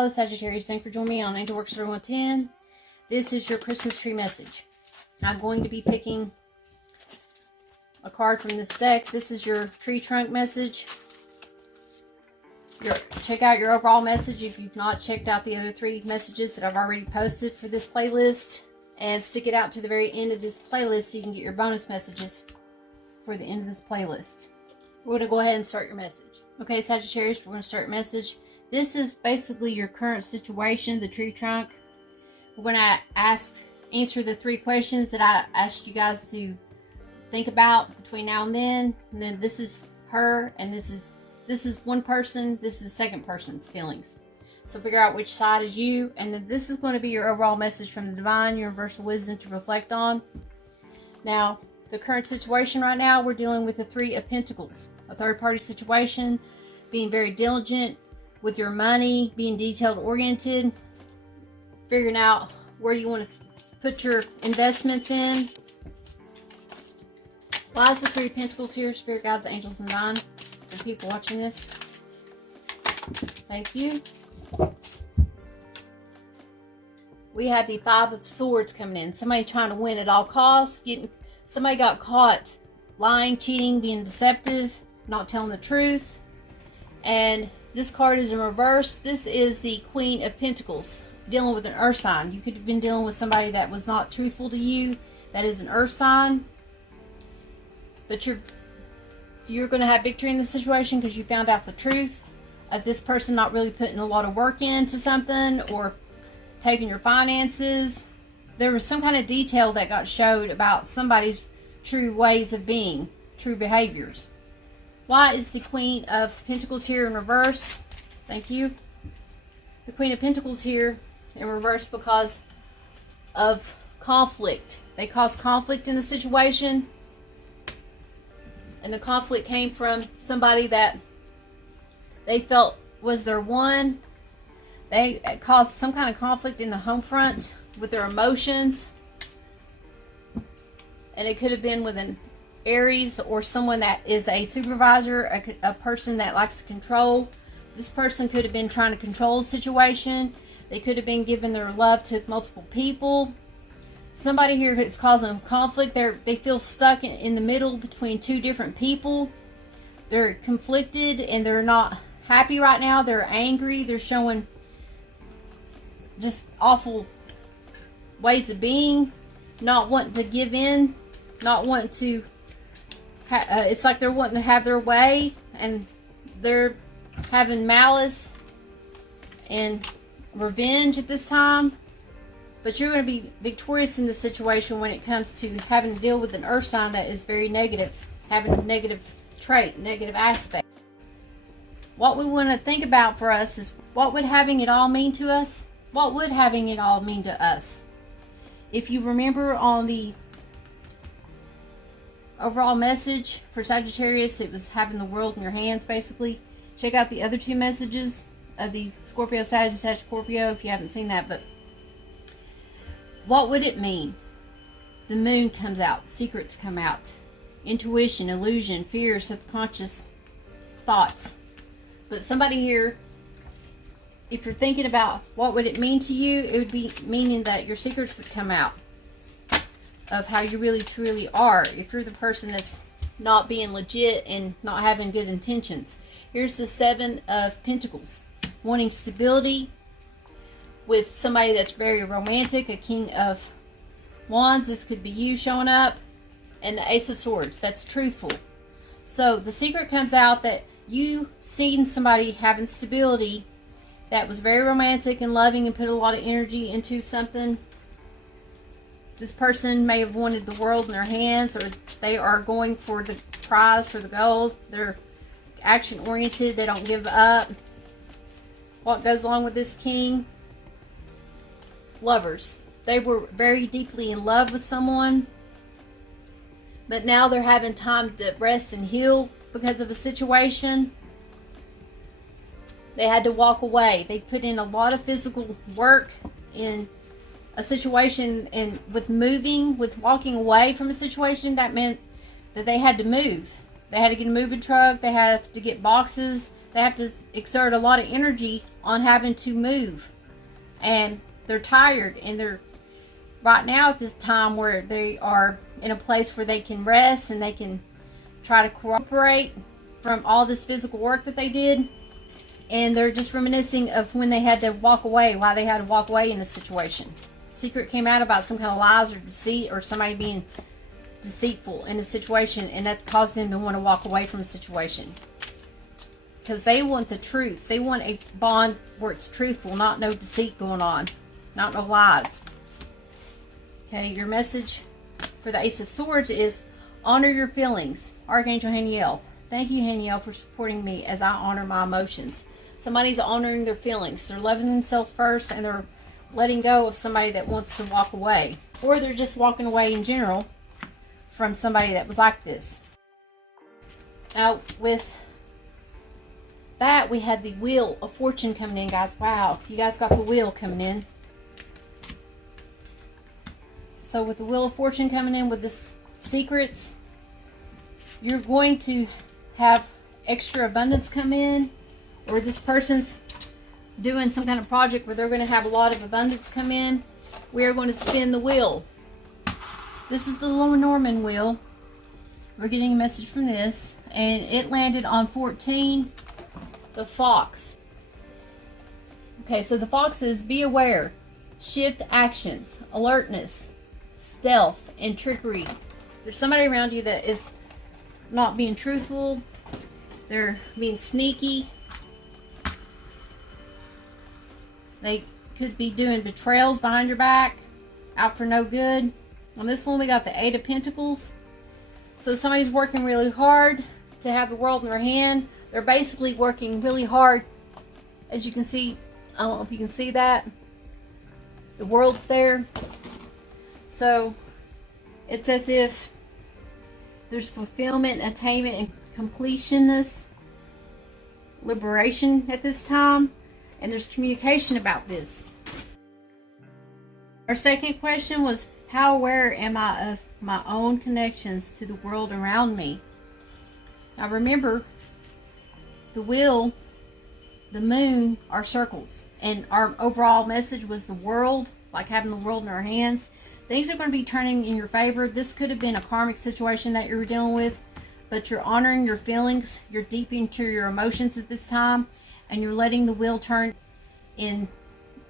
Hello Sagittarius, thanks for joining me on Angel Works 110. This is your Christmas tree message. I'm going to be picking a card from this deck. This is your tree trunk message. Check out your overall message if you've not checked out the other 3 messages that I've already posted for this playlist. And stick it out to the very end of this playlist so you can get your bonus messages for the end of this playlist. We're going to go ahead and start your message. Okay, Sagittarius, we're going to start your message. This is basically your current situation, the tree trunk. We're going to answer the 3 questions that I asked you guys to think about between now and then. And then this is her, and this is one person, this is the second person's feelings. So figure out which side is you, and then this is going to be your overall message from the divine universal wisdom to reflect on. Now, the current situation right now, we're dealing with the 3 of Pentacles, a third-party situation, being very diligent with your money, being detailed oriented, figuring out where you want to put your investments in. Why is the 3 of Pentacles here? Spirit guides, angels, and divine for people watching this. Thank you. We have the 5 of Swords coming in. Somebody trying to win at all costs. Somebody got caught lying, cheating, being deceptive, not telling the truth. And this card is in reverse. This is the Queen of Pentacles, dealing with an earth sign. You could have been dealing with somebody that was not truthful to you. That is an earth sign. But you're going to have victory in this situation because you found out the truth of this person not really putting a lot of work into something or taking your finances. There was some kind of detail that got showed about somebody's true ways of being, true behaviors. Why is the Queen of Pentacles here in reverse? Thank you. The Queen of Pentacles here in reverse because of conflict. They caused conflict in the situation. And the conflict came from somebody that they felt was their one. They caused some kind of conflict in the home front with their emotions. And it could have been with an Aries or someone that is a supervisor, a person that likes to control. This person could have been trying to control the situation. They could have been giving their love to multiple people. Somebody here is causing conflict. They feel stuck in the middle between 2 different people. They're conflicted and they're not happy right now. They're angry. They're showing just awful ways of being, not wanting to give in, not wanting to it's like they're wanting to have their way, and they're having malice and revenge at this time. But you're going to be victorious in this situation when it comes to having to deal with an earth sign that is very negative, having a negative trait, negative aspect. What we want to think about for us is, what would having it all mean to us? What would having it all mean to us? If you remember on the overall message for Sagittarius, it was having the world in your hands, basically. Check out the other 2 messages of the Scorpio, Sagittarius, Scorpio if you haven't seen that. But what would it mean? The moon comes out, secrets come out, intuition, illusion, fear, subconscious thoughts. But somebody here, if you're thinking about what would it mean to you, it would be meaning that your secrets would come out of how you really truly are. If you're the person that's not being legit and not having good intentions. Here's the 7 of Pentacles, wanting stability with somebody that's very romantic, a King of Wands. This could be you showing up, and the Ace of Swords, that's truthful. So the secret comes out that you seen somebody having stability that was very romantic and loving and put a lot of energy into something. This person may have wanted the world in their hands, or they are going for the prize, for the gold. They're action oriented. They don't give up. What goes along with this king? Lovers. They were very deeply in love with someone, but now they're having time to rest and heal because of a situation. They had to walk away. They put in a lot of physical work in a situation, and with walking away from a situation, that meant that they had to move. They had to get a moving truck. They had to get boxes. They have to exert a lot of energy on having to move. And they're tired, and they're right now at this time where they are in a place where they can rest and they can try to cooperate from all this physical work that they did. And they're just reminiscing of when they had to walk away, why they had to walk away in a situation. Secret came out about some kind of lies or deceit, or somebody being deceitful in a situation, and that caused them to want to walk away from a situation. Because they want the truth. They want a bond where it's truthful, not no deceit going on, not no lies. Okay, your message for the Ace of Swords is honor your feelings. Archangel Haniel. Thank you, Haniel, for supporting me as I honor my emotions. Somebody's honoring their feelings. They're loving themselves first, and they're letting go of somebody that wants to walk away. Or they're just walking away in general from somebody that was like this. Now, with that, we had the Wheel of Fortune coming in, guys. Wow, you guys got the wheel coming in. So with the Wheel of Fortune coming in with this secrets, you're going to have extra abundance come in, or this person's doing some kind of project where they're going to have a lot of abundance come in. We are going to spin the wheel. This is the Lenormand wheel. We're getting a message from this, and it landed on 14, the Fox. Okay, so the Fox is be aware, shift actions, alertness, stealth, and trickery. There's somebody around you that is not being truthful. They're being sneaky. They could be doing betrayals behind your back, out for no good. On this one, we got the Eight of Pentacles. So somebody's working really hard to have the world in their hand. They're basically working really hard. As you can see, I don't know if you can see that. The world's there. So it's as if there's fulfillment, attainment, and completionness, liberation at this time. And there's communication about this. Our second question was, how aware am I of my own connections to the world around me? Now remember, the wheel, the moon are circles. And our overall message was the world, like having the world in our hands. Things are going to be turning in your favor. This could have been a karmic situation that you were dealing with, but you're honoring your feelings. You're deep into your emotions at this time, and you're letting the wheel turn in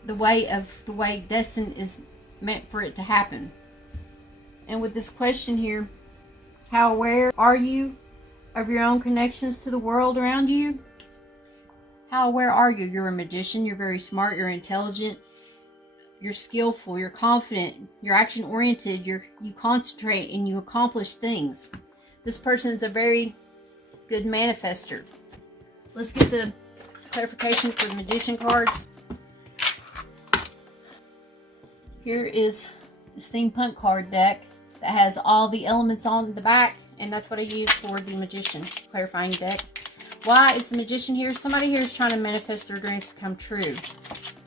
the way destined is meant for it to happen. And with this question here, how aware are you of your own connections to the world around you? How aware are you? You're a magician. You're very smart. You're intelligent. You're skillful. You're confident. You're action oriented. You concentrate and you accomplish things. This person's a very good manifester. Let's get the clarification for the magician cards. Here is the steampunk card deck that has all the elements on the back, and that's what I use for the magician clarifying deck. Why is the magician here? Somebody here is trying to manifest their dreams to come true.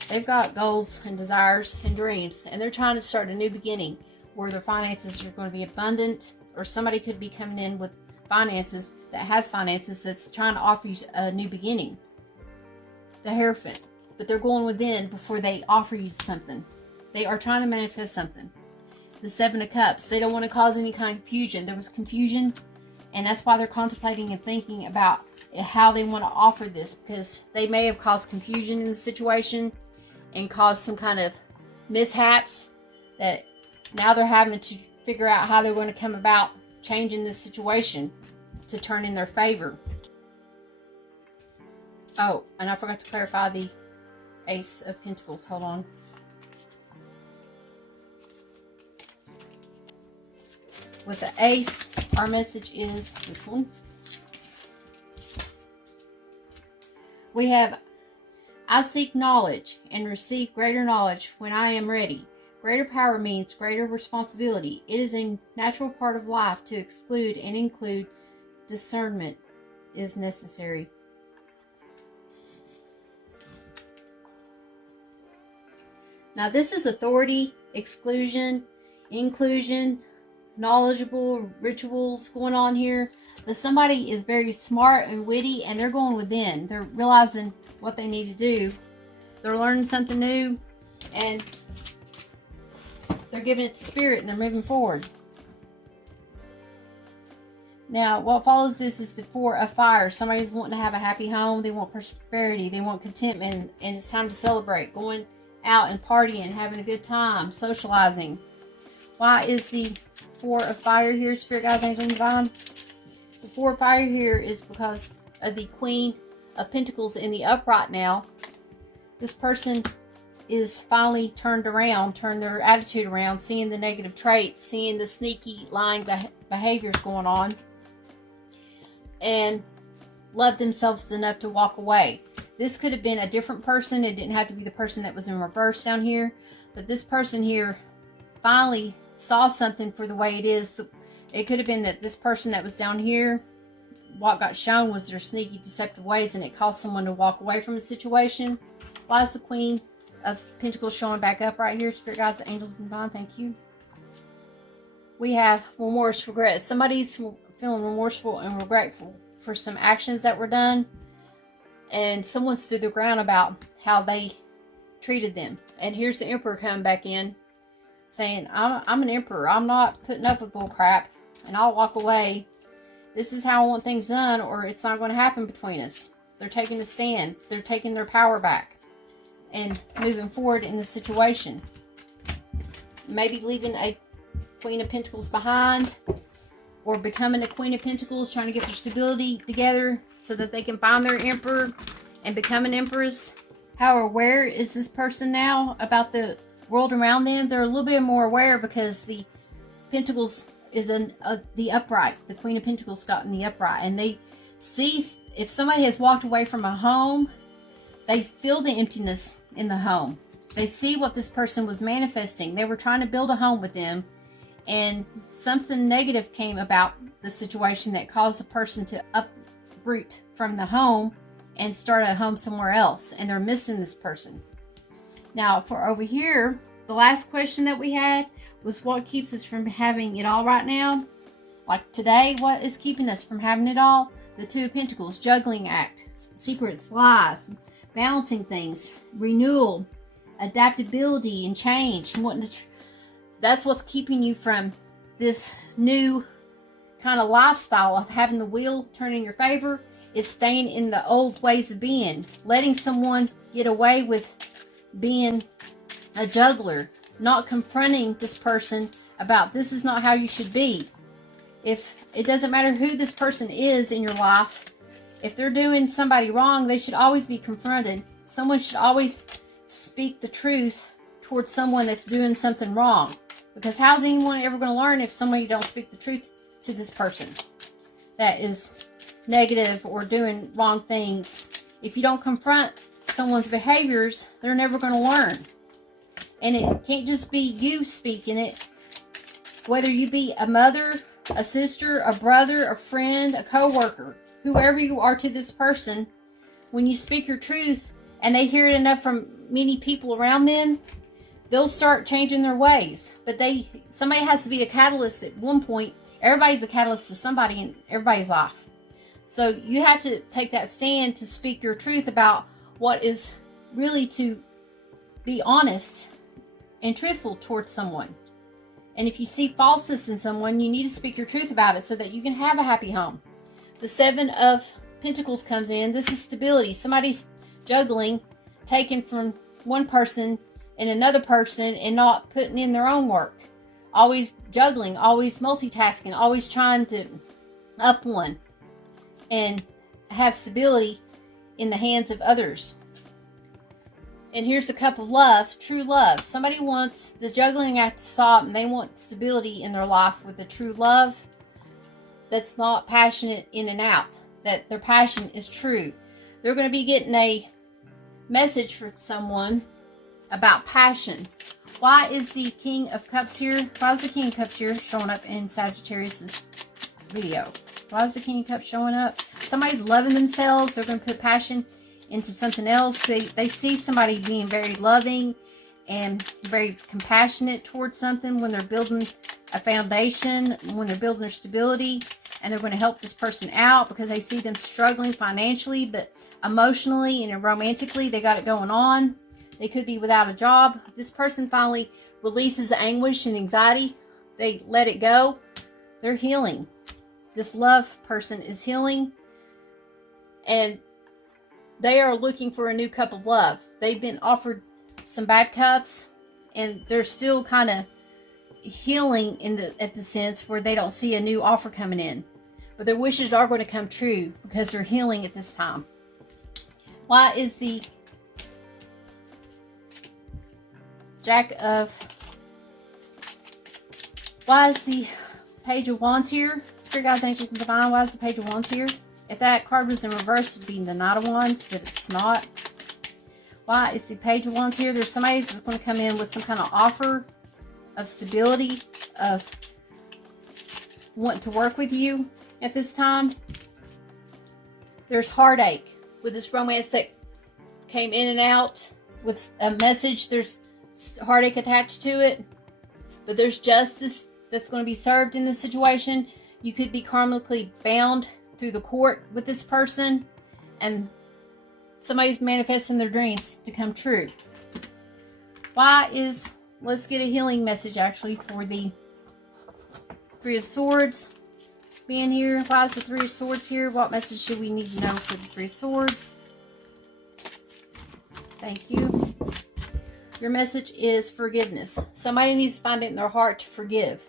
They've got goals and desires and dreams, and they're trying to start a new beginning where their finances are going to be abundant, or somebody could be coming in with finances that has finances that's trying to offer you a new beginning. The Hierophant. But they're going within before they offer you something. They are trying to manifest something. The Seven of Cups. They don't want to cause any kind of confusion. There was confusion, and that's why they're contemplating and thinking about how they want to offer this, because they may have caused confusion in the situation and caused some kind of mishaps that now they're having to figure out how they're going to come about changing this situation to turn in their favor. Oh, and I forgot to clarify the Ace of Pentacles. Hold on. With the Ace, our message is this one. We have, I seek knowledge and receive greater knowledge when I am ready. Greater power means greater responsibility. It is a natural part of life to exclude and include. Discernment is necessary. Now this is authority, exclusion, inclusion, knowledgeable rituals going on here. But somebody is very smart and witty, and they're going within. They're realizing what they need to do. They're learning something new, and they're giving it to spirit, and they're moving forward. Now, what follows this is the Four of Fire. Somebody's wanting to have a happy home. They want prosperity. They want contentment, and it's time to celebrate. Going out and partying, having a good time, socializing. Why is the Four of Fire here, Spirit Guides, Angels, and Divine? The Four of Fire here is because of the Queen of Pentacles in the upright now. This person is finally turned around, turned their attitude around, seeing the negative traits, seeing the sneaky, lying behaviors going on, and love themselves enough to walk away. This could have been a different person. It didn't have to be the person that was in reverse down here, but this person here finally saw something for the way it is. It could have been that this person that was down here, what got shown was their sneaky, deceptive ways, and it caused someone to walk away from the situation. Why is the Queen of Pentacles showing back up right here? Spirit Guides, Angels, and Divine, thank you. We have remorse, regret. Somebody's feeling remorseful and regretful for some actions that were done, and someone stood their ground about how they treated them. And here's the Emperor coming back in, saying, I'm an Emperor. I'm not putting up with bull crap, and I'll walk away. This is how I want things done, or it's not going to happen between us. They're taking a stand. They're taking their power back and moving forward in the situation. Maybe leaving a Queen of Pentacles behind, or becoming a Queen of Pentacles, trying to get their stability together so that they can find their Emperor and become an Empress. How aware is this person now about the world around them? They're a little bit more aware because the Pentacles is in the upright. The Queen of Pentacles got in the upright, and they see if somebody has walked away from a home, they feel the emptiness in the home. They see what this person was manifesting. They were trying to build a home with them, and something negative came about the situation that caused the person to uproot from the home and start a home somewhere else, and they're missing this person. Now, for over here, the last question that we had was what keeps us from having it all right now? Like today, what is keeping us from having it all? The Two of Pentacles, juggling act, secrets, lies, balancing things, renewal, adaptability, and change. That's what's keeping you from this new kind of lifestyle of having the wheel turn in your favor. Is staying in the old ways of being, letting someone get away with being a juggler, not confronting this person about this is not how you should be. If it doesn't matter who this person is in your life, if they're doing somebody wrong, they should always be confronted. Someone should always speak the truth towards someone that's doing something wrong. Because how's anyone ever going to learn if somebody don't speak the truth to this person that is negative or doing wrong things? If you don't confront someone's behaviors, they're never going to learn. And it can't just be you speaking it. Whether you be a mother, a sister, a brother, a friend, a co-worker, whoever you are to this person, when you speak your truth and they hear it enough from many people around them, they'll start changing their ways. But somebody has to be a catalyst at one point. Everybody's a catalyst to somebody in everybody's life. So you have to take that stand to speak your truth about what is really to be honest and truthful towards someone. And if you see falseness in someone, you need to speak your truth about it so that you can have a happy home. The Seven of Pentacles comes in. This is stability. Somebody's juggling, taking from one person and another person and not putting in their own work. Always juggling, always multitasking, always trying to up one and have stability in the hands of others. And here's a cup of love, true love. Somebody wants this juggling act to stop, and they want stability in their life with the true love that's not passionate in and out, that their passion is true. They're going to be getting a message from someone about passion. Why is the King of Cups here? Why is the King of Cups here showing up in Sagittarius' video? Why is the King of Cups showing up? Somebody's loving themselves. They're going to put passion into something else. They see somebody being very loving and very compassionate towards something when they're building a foundation when they're building their stability, and they're going to help this person out because they see them struggling financially, but emotionally and romantically, they got it going on. They could be without a job. This person finally releases anguish and anxiety. They let it go. They're healing. This love person is healing, and they are looking for a new cup of love. They've been offered some bad cups, and they're still kind of healing at the sense where they don't see a new offer coming in. But their wishes are going to come true because they're healing at this time. Why is the Page of Wands here? Spirit guides, angels, and divine. Why is the Page of Wands here? If that card was in reverse, it'd be the Knight of Wands, but it's not. Why is the Page of Wands here? There's somebody that's going to come in with some kind of offer of stability, of wanting to work with you at this time. There's heartache with this romance that came in and out with a message. There's heartache attached to it, but there's justice that's going to be served in this situation. You could be karmically bound through the court with this person, and somebody's manifesting their dreams to come true. Let's get a healing message actually for the Three of Swords being here. Why is the Three of Swords here? What message should we need to know for the Three of Swords? Thank you. Your message is forgiveness. Somebody needs to find it in their heart to forgive.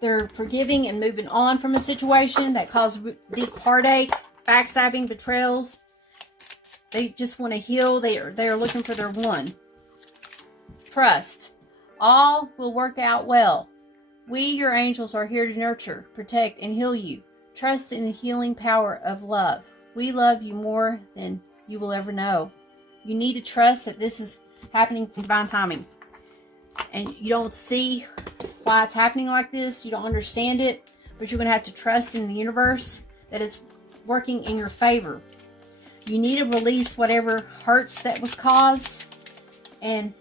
They're forgiving and moving on from a situation that caused deep heartache, backstabbing, betrayals. They just want to heal. They are looking for their one. Trust. All will work out well. We, your angels, are here to nurture, protect, and heal you. Trust in the healing power of love. We love you more than you will ever know. You need to trust that this is happening in divine timing. And you don't see why it's happening like this. You don't understand it. But you're going to have to trust in the universe that it's working in your favor. You need to release whatever hurts that was caused and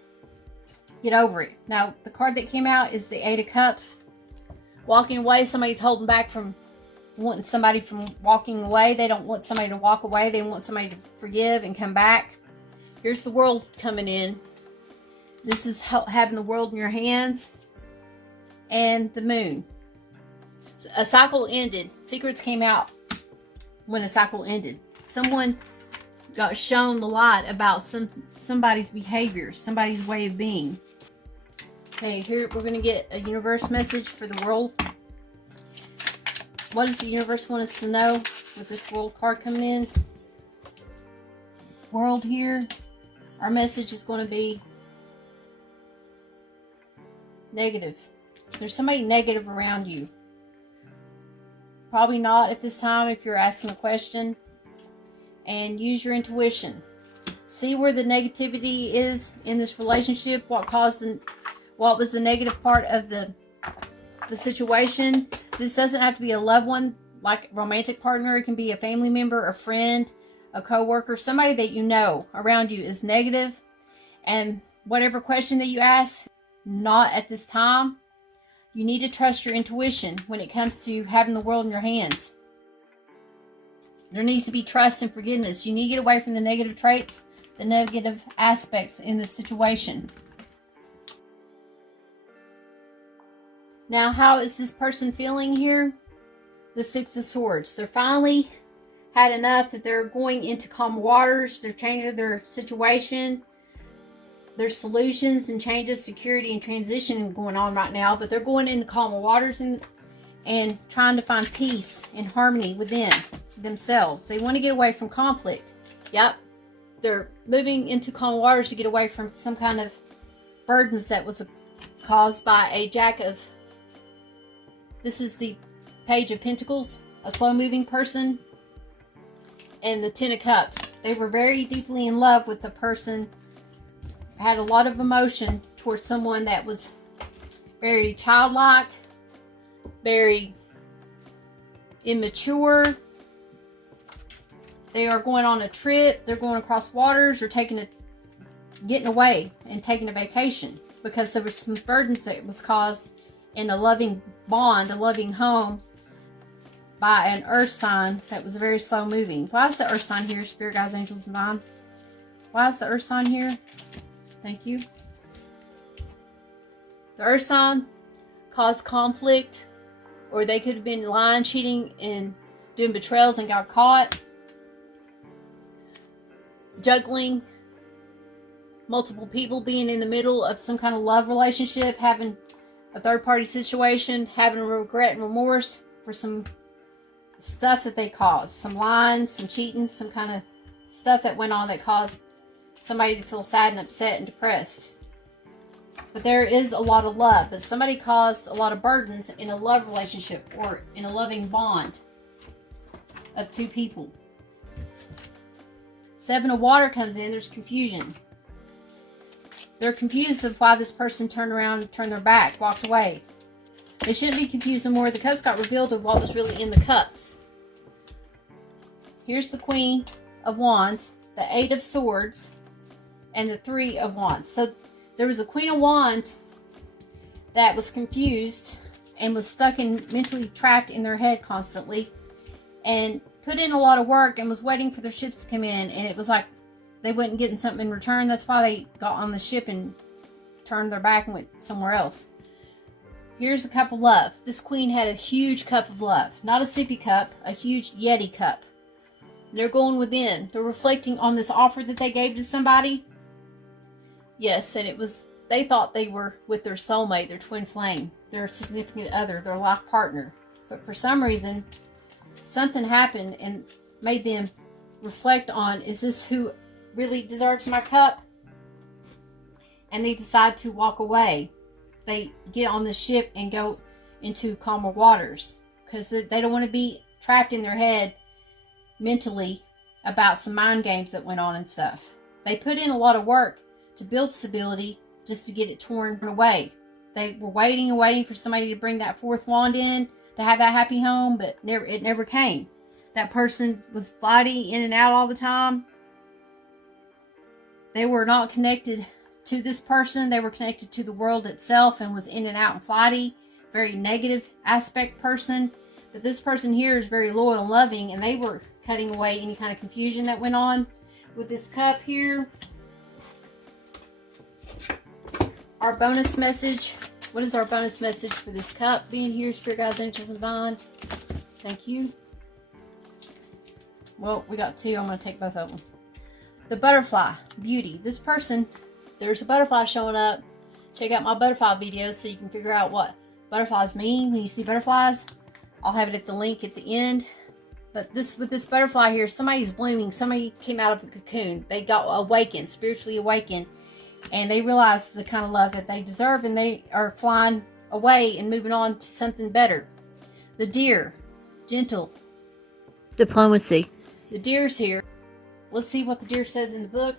get over it. Now, the card that came out is the Eight of Cups. Walking away. Somebody's holding back from wanting somebody from walking away. They don't want somebody to walk away. They want somebody to forgive and come back. Here's the World coming in. This is having the world in your hands. And the Moon. A cycle ended. Secrets came out when a cycle ended. Someone got shown the light about somebody's behavior, somebody's way of being. Okay, here we're going to get a universe message for the world. What does the universe want us to know with this World card coming in? World here. Our message is going to be negative. There's somebody negative around you. Probably not at this time if you're asking a question. And use your intuition. See where the negativity is in this relationship. What was the negative part of the situation. This doesn't have to be a loved one, like a romantic partner. It can be a family member, a friend, a co-worker, somebody that you know around you is negative. And whatever question that you ask, not at this time. You need to trust your intuition when it comes to having the world in your hands. There needs to be trust and forgiveness. You need to get away from the negative traits, the negative aspects in the situation. Now, how is this person feeling here? The Six of Swords. They're finally had enough that they're going into calm waters. They're changing their situation. There's solutions and changes, security and transition going on right now, but they're going into calm waters and trying to find peace and harmony within themselves. They want to get away from conflict. Yep. They're moving into calm waters to get away from some kind of burdens that was caused by a Jack of... This is the Page of Pentacles, a slow-moving person, and the Ten of Cups. They were very deeply in love with the person, had a lot of emotion towards someone that was very childlike, very immature. They are going on a trip. They're going across waters. They're getting away and taking a vacation because there was some burdens that was caused in a loving bond, a loving home, by an earth sign that was very slow moving. Why is the earth sign here, spirit guides, angels, and divine? Why is the earth sign here? Thank you. The earth sign caused conflict, or they could have been lying, cheating, and doing betrayals and got caught. Juggling multiple people, being in the middle of some kind of love relationship, having a third-party situation, having a regret and remorse for some stuff that they caused. Some lying, some cheating, some kind of stuff that went on that caused somebody to feel sad and upset and depressed. But there is a lot of love. But somebody caused a lot of burdens in a love relationship or in a loving bond of two people. Seven of water comes in. There's confusion. They're confused of why this person turned around, turned their back, walked away. They shouldn't be confused no more. The cups got revealed of what was really in the cups. Here's the Queen of Wands, the Eight of Swords, and the Three of Wands. So there was a Queen of Wands that was confused and was stuck and mentally trapped in their head constantly, and put in a lot of work and was waiting for their ships to come in, and it was like they wasn't getting something in return. That's why they got on the ship and turned their back and went somewhere else. Here's a cup of love. This queen had a huge cup of love. Not a sippy cup, a huge Yeti cup. They're going within. They're reflecting on this offer that they gave to somebody. Yes, and it was, they thought they were with their soulmate, their twin flame, their significant other, their life partner. But for some reason, something happened and made them reflect on, is this who really deserves my cup? And they decide to walk away. They get on the ship and go into calmer waters because they don't want to be trapped in their head mentally about some mind games that went on and stuff. They put in a lot of work to build stability just to get it torn away. They were waiting and waiting for somebody to bring that fourth wand in to have that happy home, but it never came. That person was sliding in and out all the time. They were not connected to this person. They were connected to the world itself and was in and out and flighty. Very negative aspect person. But this person here is very loyal and loving, and they were cutting away any kind of confusion that went on. With this cup here, our bonus message. What is our bonus message for this cup being here? Spirit guides, angels, and divine. Thank you. Well, we got two. I'm going to take both of them. The butterfly, beauty. This person, there's a butterfly showing up. Check out my butterfly videos so you can figure out what butterflies mean when you see butterflies. I'll have it at the link at the end. But this, with this butterfly here, somebody's blooming. Somebody came out of the cocoon. They got awakened, spiritually awakened. And they realized the kind of love that they deserve. And they are flying away and moving on to something better. The deer, gentle. Diplomacy. The deer's here. Let's see what the deer says in the book.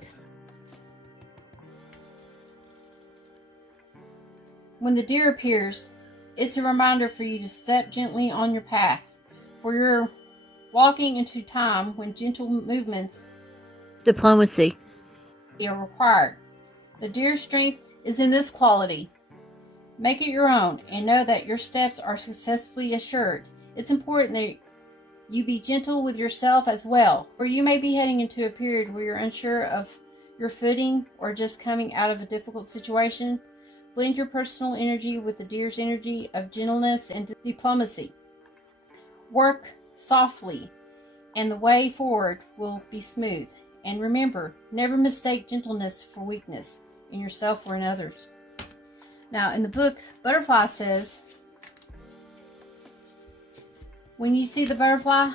When the deer appears, it's a reminder for you to step gently on your path. For you're walking into time when gentle movements, diplomacy, are required. The deer's strength is in this quality. Make it your own and know that your steps are successfully assured. It's important that you be gentle with yourself as well, or you may be heading into a period where you're unsure of your footing or just coming out of a difficult situation. Blend your personal energy with the deer's energy of gentleness and diplomacy. Work softly, and the way forward will be smooth. And remember, never mistake gentleness for weakness in yourself or in others. Now, in the book, Butterfly says, when you see the butterfly,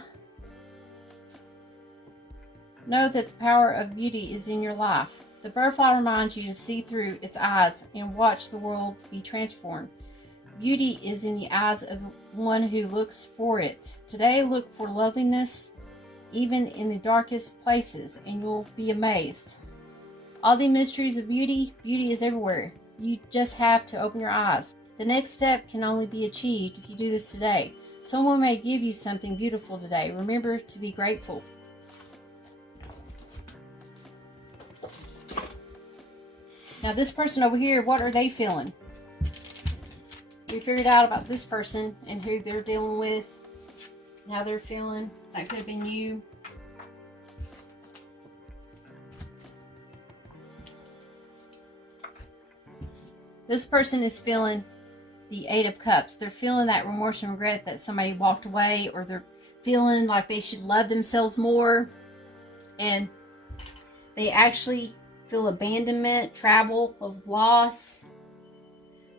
know that the power of beauty is in your life. The butterfly reminds you to see through its eyes and watch the world be transformed. Beauty is in the eyes of one who looks for it. Today, look for loveliness even in the darkest places, and you'll be amazed. All the mysteries of beauty, beauty is everywhere. You just have to open your eyes. The next step can only be achieved if you do this today. Someone may give you something beautiful today. Remember to be grateful. Now this person over here, what are they feeling? We figured out about this person and who they're dealing with, and how they're feeling. That could have been you. This person is feeling the Eight of Cups. They're feeling that remorse and regret that somebody walked away, or they're feeling like they should love themselves more, and they actually feel abandonment, travel, of loss.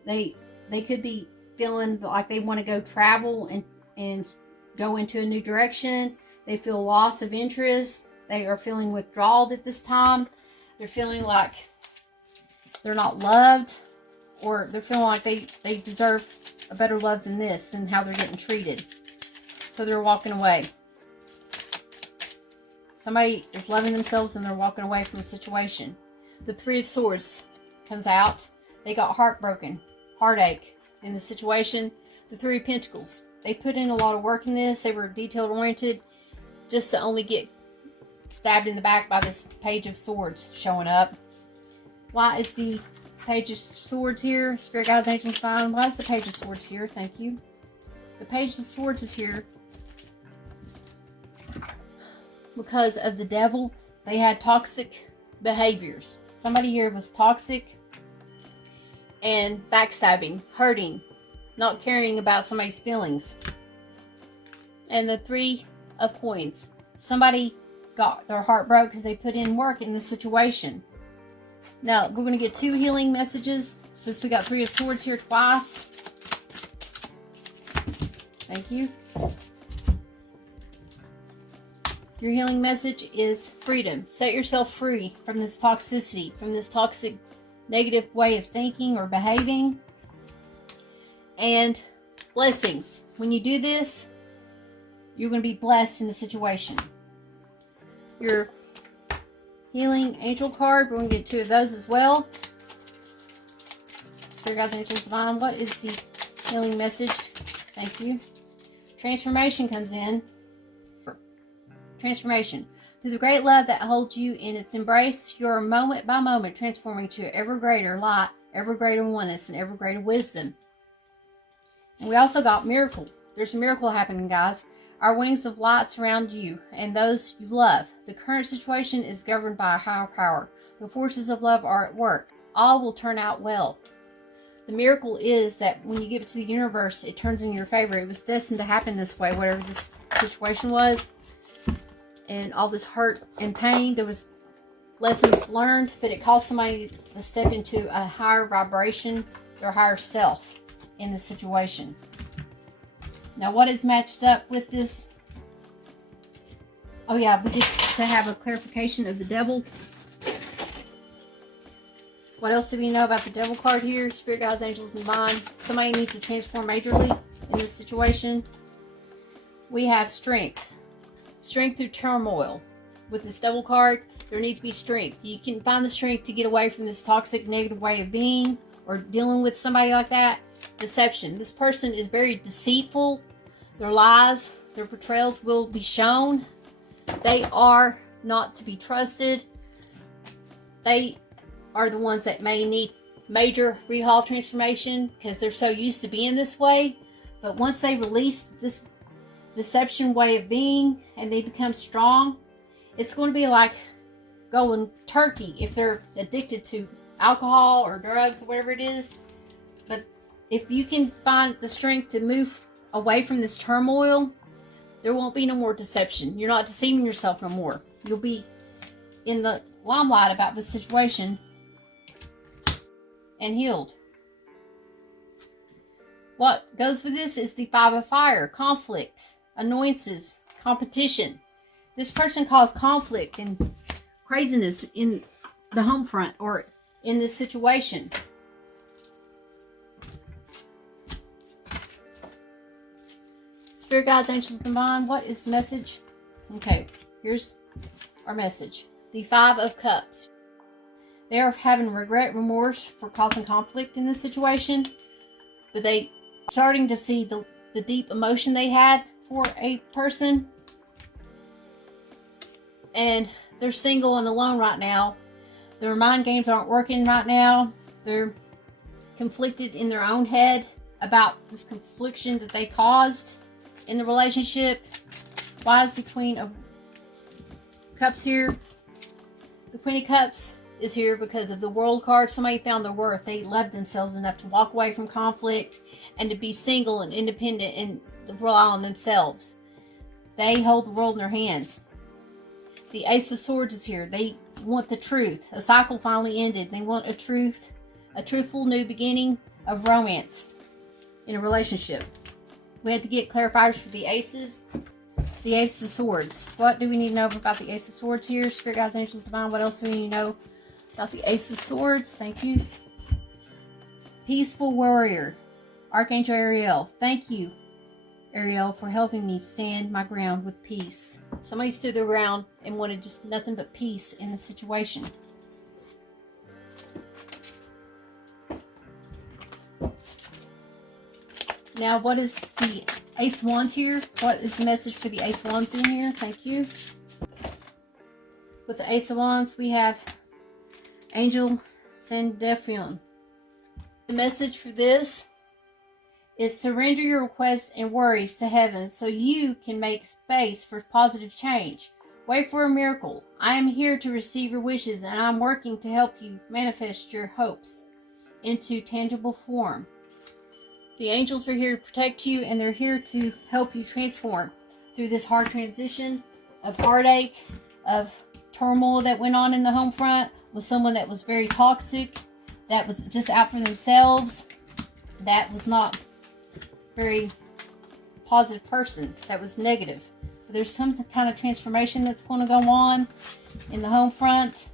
They could be feeling like they want to go travel and go into a new direction. They feel loss of interest. They are feeling withdrawal at this time. They're feeling like they're not loved, or they're feeling like they deserve a better love than this, than how they're getting treated. So they're walking away. Somebody is loving themselves and they're walking away from a situation. The Three of Swords comes out. They got heartbroken, heartache in the situation. The Three of Pentacles. They put in a lot of work in this. They were detail oriented, just to only get stabbed in the back by this Page of Swords showing up. Why is the Page of Swords here? Spirit guides, angels, divine. Why is the Page of Swords here? Thank you. The Page of Swords is here because of the Devil. They had toxic behaviors. Somebody here was toxic and backstabbing, hurting, not caring about somebody's feelings. And the Three of Coins. Somebody got their heart broke because they put in work in the situation. Now, we're going to get two healing messages since we got Three of Swords here twice. Thank you. Your healing message is freedom. Set yourself free from this toxicity, from this toxic negative way of thinking or behaving. And blessings. When you do this, you're going to be blessed in the situation. Your healing angel card, we're going to get two of those as well. Spirit guides, angels, divine. What is the healing message? Thank you. Transformation comes in. Transformation. Through the great love that holds you in its embrace, you're moment by moment transforming to ever greater light, ever greater oneness, and ever greater wisdom. And we also got miracle. There's a miracle happening, guys. Our wings of light surround you and those you love. The current situation is governed by a higher power. The forces of love are at work. All will turn out well. The miracle is that when you give it to the universe, it turns in your favor. It was destined to happen this way, whatever this situation was. And all this hurt and pain, there was lessons learned, but it caused somebody to step into a higher vibration, their higher self in the situation. Now, what is matched up with this? Oh yeah, we get to have a clarification of the Devil. What else do we know about the Devil card here? Spirit guides, angels, and divine. Somebody needs to transform majorly in this situation. We have strength. Strength through turmoil. With this Devil card, there needs to be strength. You can find the strength to get away from this toxic, negative way of being or dealing with somebody like that. Deception. This person is very deceitful. Their lies, their portrayals will be shown. They are not to be trusted. They are the ones that may need major rehaul transformation because they're so used to being this way. But once they release this deception way of being and they become strong, it's going to be like going turkey if they're addicted to alcohol or drugs or whatever it is. But if you can find the strength to move away from this turmoil, there won't be no more deception. You're not deceiving yourself no more. You'll be in the limelight about this situation and healed. What goes with this is the Five of Fire. Conflict, annoyances, competition. This person caused conflict and craziness in the home front or in this situation. Spirit guides, angels, divine. What is the message? Okay, here's our message. The Five of Cups. They are having regret, remorse for causing conflict in this situation, but they are starting to see the deep emotion they had for a person, and they're single and alone right now. Their mind games aren't working right now. They're conflicted in their own head. about this confliction that they caused in the relationship. Why is the Queen of Cups here? The Queen of Cups is here because of the World card. Somebody found their worth. They loved themselves enough to walk away from conflict and to be single and independent and rely on themselves. They hold the world in their hands. The Ace of Swords is here. They want the truth. A cycle finally ended. They want a truthful new beginning of romance in a relationship. We had to get clarifiers for the aces. The Ace of Swords. What do we need to know about the Ace of Swords here? Spirit guides, angels, divine. What else do we need to know about the Ace of Swords? Thank you. Peaceful warrior. Archangel Ariel. Thank you, Ariel, for helping me stand my ground with peace. Somebody stood their ground and wanted just nothing but peace in the situation. Now, what is the Ace of Wands here? What is the message for the Ace of Wands in here? Thank you. With the Ace of Wands, we have Angel Asendent. The message for this is surrender your requests and worries to heaven so you can make space for positive change. Wait for a miracle. I am here to receive your wishes, and I'm working to help you manifest your hopes into tangible form. The angels are here to protect you, and they're here to help you transform through this hard transition of heartache, of turmoil that went on in the home front with someone that was very toxic, that was just out for themselves, that was not very positive person, that was negative. But there's some kind of transformation that's going to go on in the home front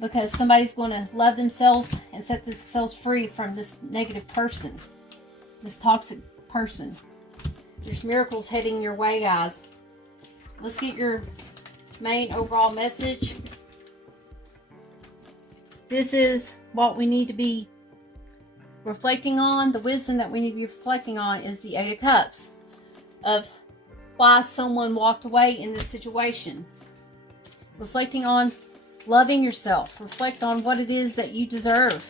because somebody's going to love themselves and set themselves free from this negative person, this toxic person. There's miracles heading your way, guys. Let's get your main overall message. This is what we need to be reflecting on. The wisdom that we need to be reflecting on is the Eight of Cups, of why someone walked away in this situation. Reflecting on loving yourself. Reflect on what it is that you deserve,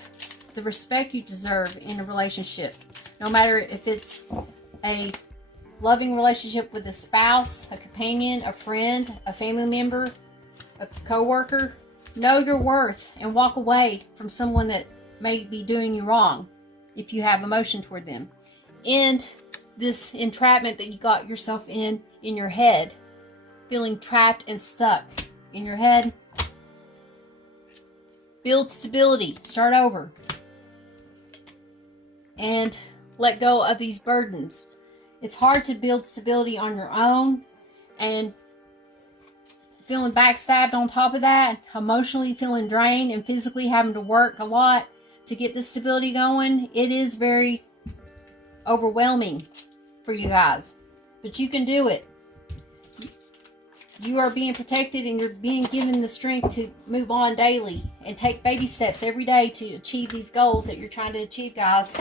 the respect you deserve in a relationship. No matter if it's a loving relationship with a spouse, a companion, a friend, a family member, a co-worker. Know your worth and walk away from someone that may be doing you wrong if you have emotion toward them. End this entrapment that you got yourself in your head, feeling trapped and stuck in your head. Build stability. Start over. And let go of these burdens. It's hard to build stability on your own, and feeling backstabbed on top of that, emotionally feeling drained, and physically having to work a lot to get this stability going. It is very overwhelming for you guys, but you can do it. You are being protected, and you're being given the strength to move on daily and take baby steps every day to achieve these goals that you're trying to achieve, guys.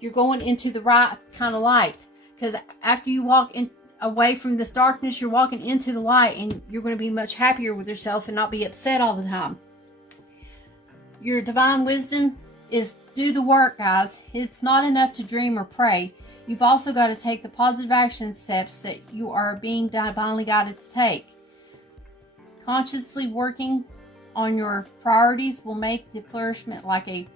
You're going into the right kind of light, because after you walk in away from this darkness, you're walking into the light, and you're going to be much happier with yourself and not be upset all the time. Your divine wisdom is do the work, guys. It's not enough to dream or pray. You've also got to take the positive action steps that you are being divinely guided to take. Consciously working on your priorities will make the flourishment like a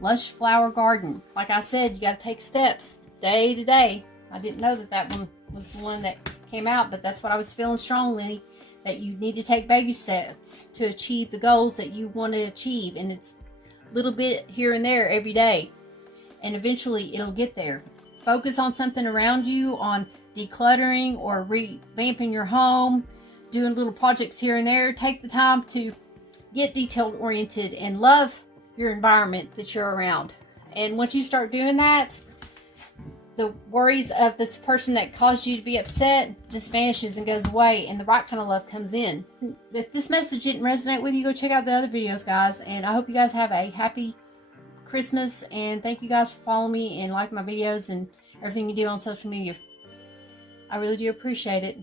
lush flower garden. Like I said, you got to take steps day to day. I didn't know that one was the one that came out, but that's what I was feeling strongly, that you need to take baby steps to achieve the goals that you want to achieve. And it's a little bit here and there every day, and eventually it'll get there. Focus on something around you, on decluttering or revamping your home, doing little projects here and there. Take the time to get detail oriented and love your environment that you're around. And once you start doing that, the worries of this person that caused you to be upset just vanishes and goes away, and the right kind of love comes in. If this message didn't resonate with you, go check out the other videos, guys. And I hope you guys have a happy Christmas, and thank you guys for following me and liking my videos and everything you do on social media. I really do appreciate it.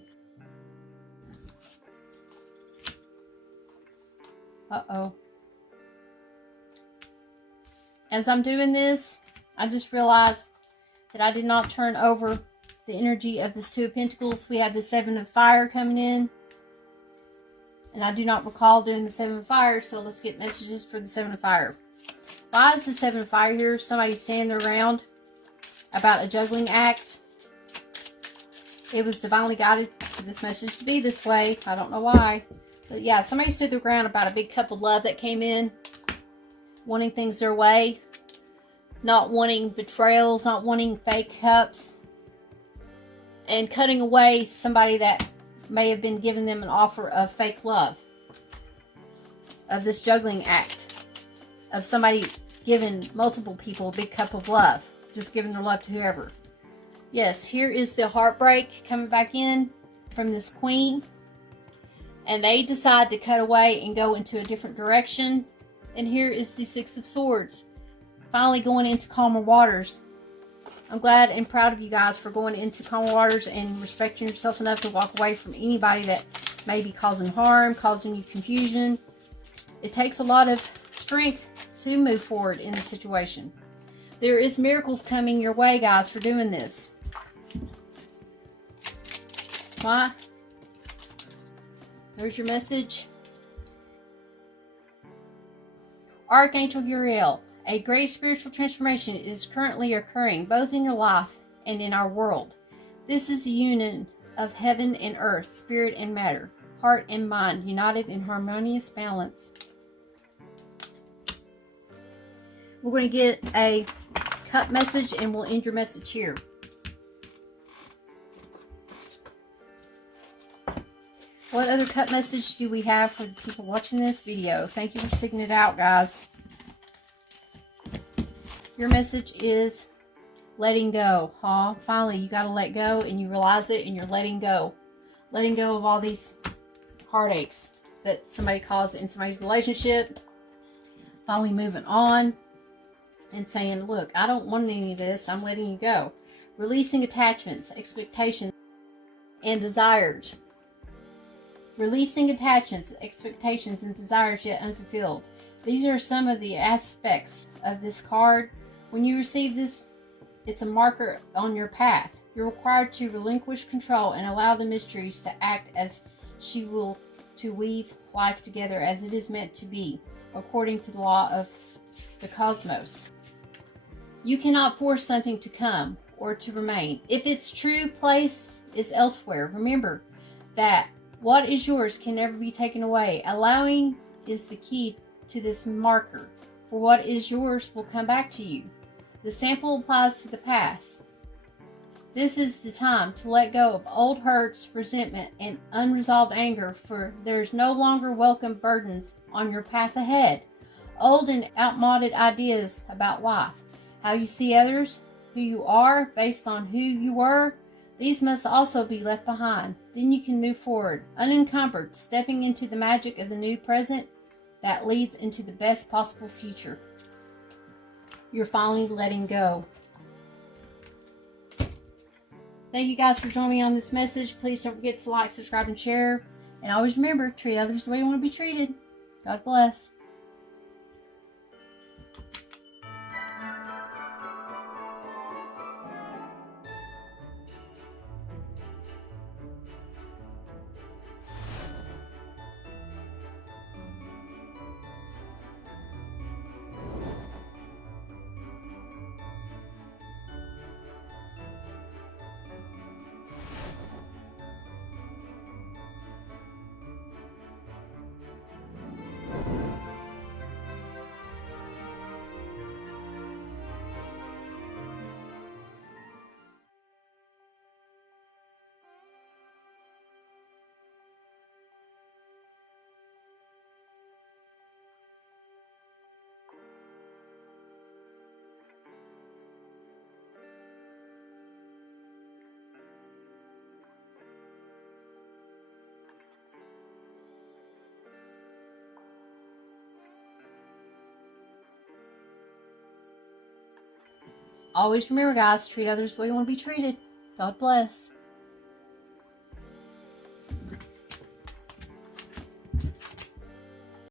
Uh-oh. As I'm doing this, I just realized that I did not turn over the energy of this Two of Pentacles. We had the Seven of Fire coming in. And I do not recall doing the Seven of Fire, so let's get messages for the Seven of Fire. Why is the Seven of Fire here? Somebody standing around about a juggling act. It was divinely guided for this message to be this way. I don't know why. But yeah, somebody stood their ground about a big cup of love that came in. Wanting things their way. Not wanting betrayals. Not wanting fake cups. And cutting away somebody that may have been giving them an offer of fake love. Of this juggling act. Of somebody giving multiple people a big cup of love. Just giving their love to whoever. Yes, here is the heartbreak coming back in from this queen. And they decide to cut away and go into a different direction. And here is the Six of Swords. Finally going into calmer waters. I'm glad and proud of you guys for going into calmer waters and respecting yourself enough to walk away from anybody that may be causing harm, causing you confusion. It takes a lot of strength to move forward in the situation. There is miracles coming your way, guys, for doing this. Why? There's your message. Archangel Uriel. A great spiritual transformation is currently occurring both in your life and in our world. This is the union of heaven and earth, spirit and matter, heart and mind, united in harmonious balance. We're going to get a cup message and we'll end your message here. What other cup message do we have for the people watching this video? Thank you for sticking it out, guys. Your message is letting go. Huh? Finally, you got to let go and you realize it and you're letting go. Letting go of all these heartaches that somebody caused in somebody's relationship. Finally moving on and saying, look, I don't want any of this. I'm letting you go. Releasing attachments, expectations, and desires. Releasing attachments, expectations, and desires yet unfulfilled. These are some of the aspects of this card. When you receive this, it's a marker on your path. You're required to relinquish control and allow the mysteries to act as she will, to weave life together as it is meant to be, according to the law of the cosmos. You cannot force something to come or to remain. If its true place is elsewhere, remember that what is yours can never be taken away. Allowing is the key to this marker, for what is yours will come back to you. The sample applies to the past. This is the time to let go of old hurts, resentment, and unresolved anger, for there's no longer welcome burdens on your path ahead. Old and outmoded ideas about life, how you see others, who you are based on who you were, these must also be left behind. Then you can move forward, unencumbered, stepping into the magic of the new present that leads into the best possible future. You're finally letting go. Thank you guys for joining me on this message. Please don't forget to like, subscribe, and share. And always remember, treat others the way you want to be treated. God bless. Always remember, guys, treat others the way you want to be treated. God bless.